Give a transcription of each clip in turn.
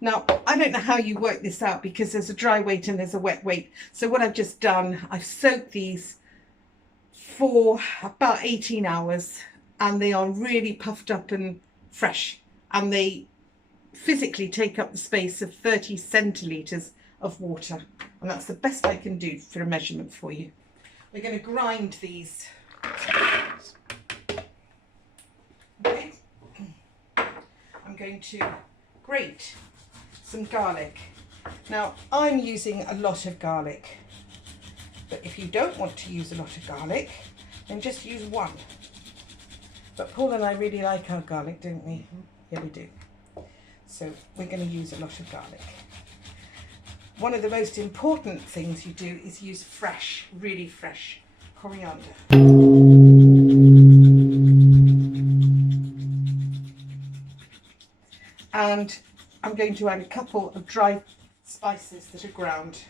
Now, I don't know how you work this out because there's a dry weight and there's a wet weight. So what I've just done, I've soaked these for about 18 hours and they are really puffed up and fresh, and they physically take up the space of 30 centilitres of water. And that's the best I can do for a measurement for you. We're going to grind these. Okay. I'm going to grate some garlic. Now, I'm using a lot of garlic, but if you don't want to use a lot of garlic, then just use one. But Paul and I really like our garlic, don't we? Yeah, we do. So we're going to use a lot of garlic. One of the most important things you do is use fresh, really fresh coriander. And I'm going to add a couple of dry spices that are ground.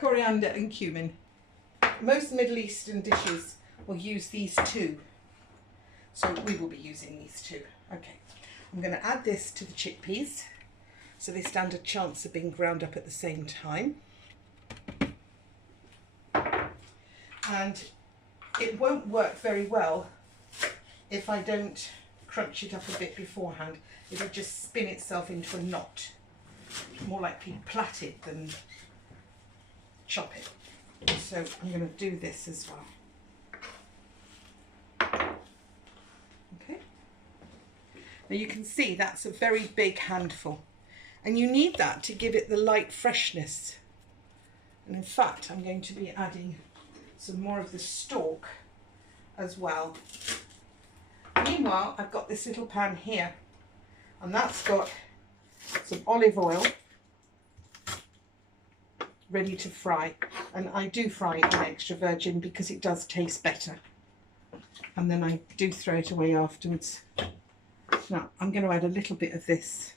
Coriander and cumin. Most Middle Eastern dishes will use these two. So we will be using these two. Okay, I'm going to add this to the chickpeas, so they stand a chance of being ground up at the same time. And it won't work very well if I don't crunch it up a bit beforehand. It'll just spin itself into a knot. More likely plait it than chop it. So I'm going to do this as well. Okay. Now you can see that's a very big handful. And you need that to give it the light freshness. And in fact, I'm going to be adding some more of the stalk as well. Meanwhile, I've got this little pan here, and that's got some olive oil ready to fry. And I do fry it in extra virgin because it does taste better. And then I do throw it away afterwards. Now, I'm going to add a little bit of this.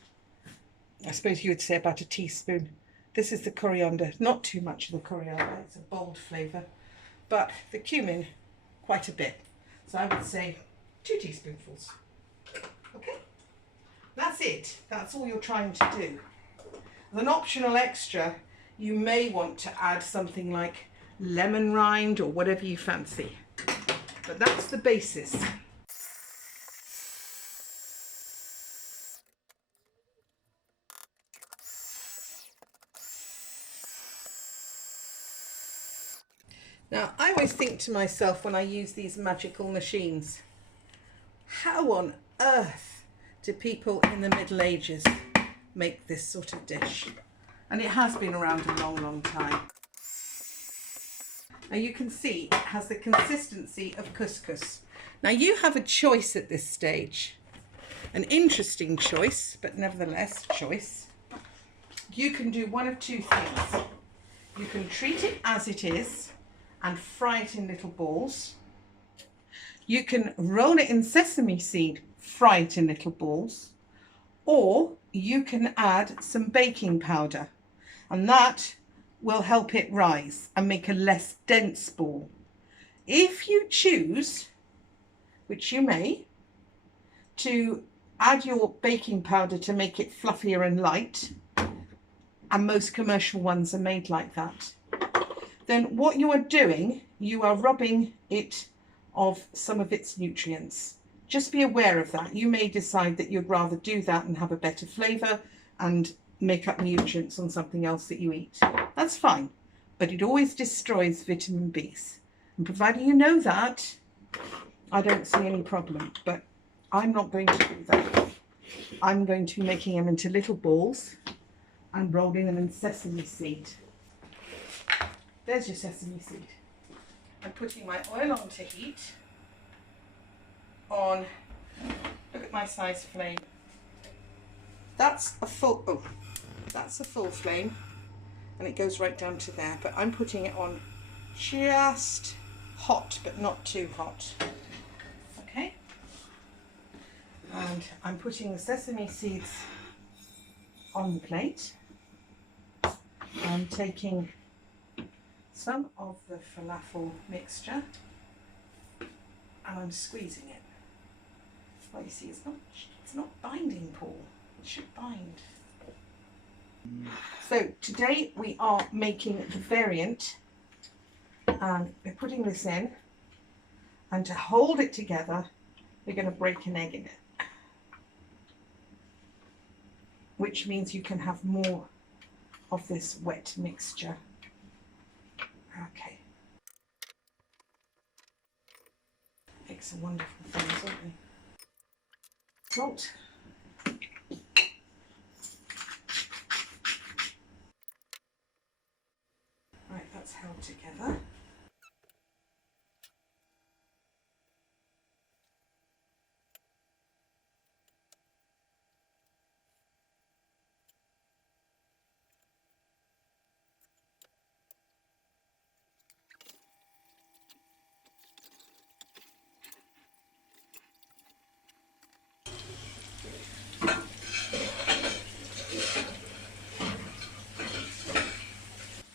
I suppose you would say about a teaspoon. This is the coriander, not too much of the coriander, it's a bold flavour, but the cumin, quite a bit. So I would say 2 teaspoonfuls. Okay, that's it. That's all you're trying to do. As an optional extra, you may want to add something like lemon rind or whatever you fancy, but that's the basis. Now, I always think to myself when I use these magical machines, how on earth do people in the Middle Ages make this sort of dish? And it has been around a long, long time. Now you can see it has the consistency of couscous. Now you have a choice at this stage, an interesting choice, but nevertheless choice. You can do one of two things. You can treat it as it is and fry it in little balls. You can roll it in sesame seed, fry it in little balls, or you can add some baking powder, and that will help it rise and make a less dense ball. If you choose, which you may, to add your baking powder to make it fluffier and light, and most commercial ones are made like that, then what you are doing, you are robbing it of some of its nutrients. Just be aware of that. You may decide that you'd rather do that and have a better flavour and make up nutrients on something else that you eat. That's fine, but it always destroys vitamin Bs. And providing you know that, I don't see any problem, but I'm not going to do that. I'm going to be making them into little balls and rolling them in sesame seed. There's your sesame seed. I'm putting my oil on to heat on, look at my size flame. That's a full flame, and it goes right down to there, but I'm putting it on just hot, but not too hot. Okay? And I'm putting the sesame seeds on the plate. I'm taking some of the falafel mixture and I'm squeezing it. Well, you see, it's It's not binding, Paul. It should bind. So today we are making the variant, and we're putting this in, and to hold it together we're going to break an egg in it, which means you can have more of this wet mixture. Okay. Makes some wonderful things, don't they? Salt. Right, that's held together.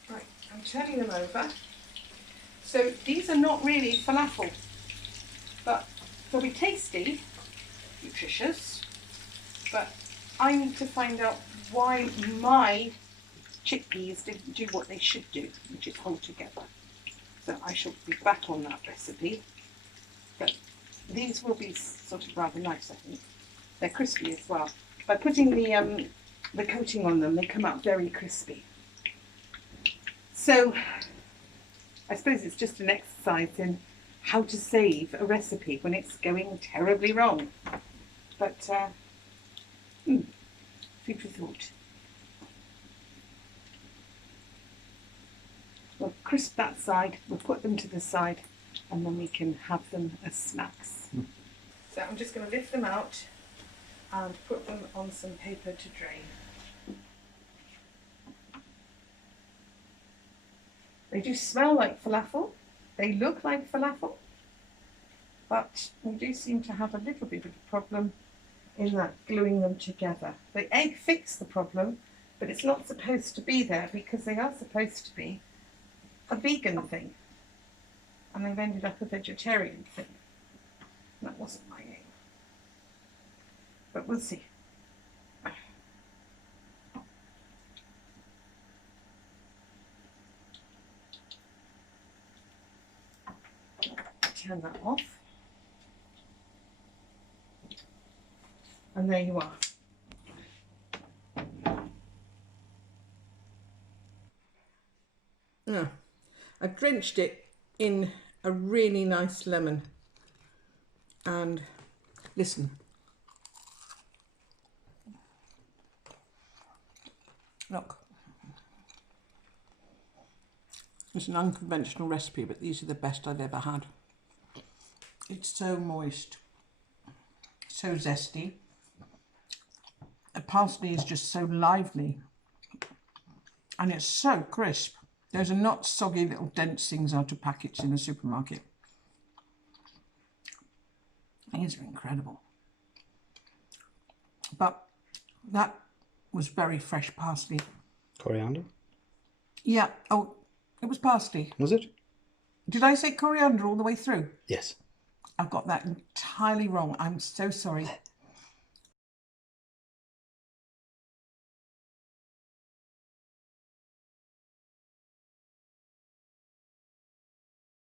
Right, I'm turning them over. So these are not really falafel, but they'll be tasty, nutritious, but I need to find out why my chickpeas didn't do what they should do, which is hold together. So I shall be back on that recipe, but these will be sort of rather nice, I think. They're crispy as well. By putting the coating on them, they come out very crispy. So I suppose it's just an exercise in how to save a recipe when it's going terribly wrong. But food for thought. We'll crisp that side, we'll put them to the side, and then we can have them as snacks. So I'm just going to lift them out and put them on some paper to drain. They do smell like falafel, they look like falafel, but we do seem to have a little bit of a problem in that gluing them together. The egg fixed the problem, but it's not supposed to be there because they are supposed to be a vegan thing, and they've ended up a vegetarian thing. That wasn't my aim, but we'll see. Turn that off, and there you are. Yeah, I've drenched it in a really nice lemon, and listen, look, it's an unconventional recipe, but these are the best I've ever had. It's so moist, so zesty. The parsley is just so lively, and it's so crisp. Those are not soggy little dense things out of packets in the supermarket. These are incredible. But that was very fresh parsley. Coriander? Yeah, oh, it was parsley. Was it? Did I say coriander all the way through? Yes. I've got that entirely wrong. I'm so sorry.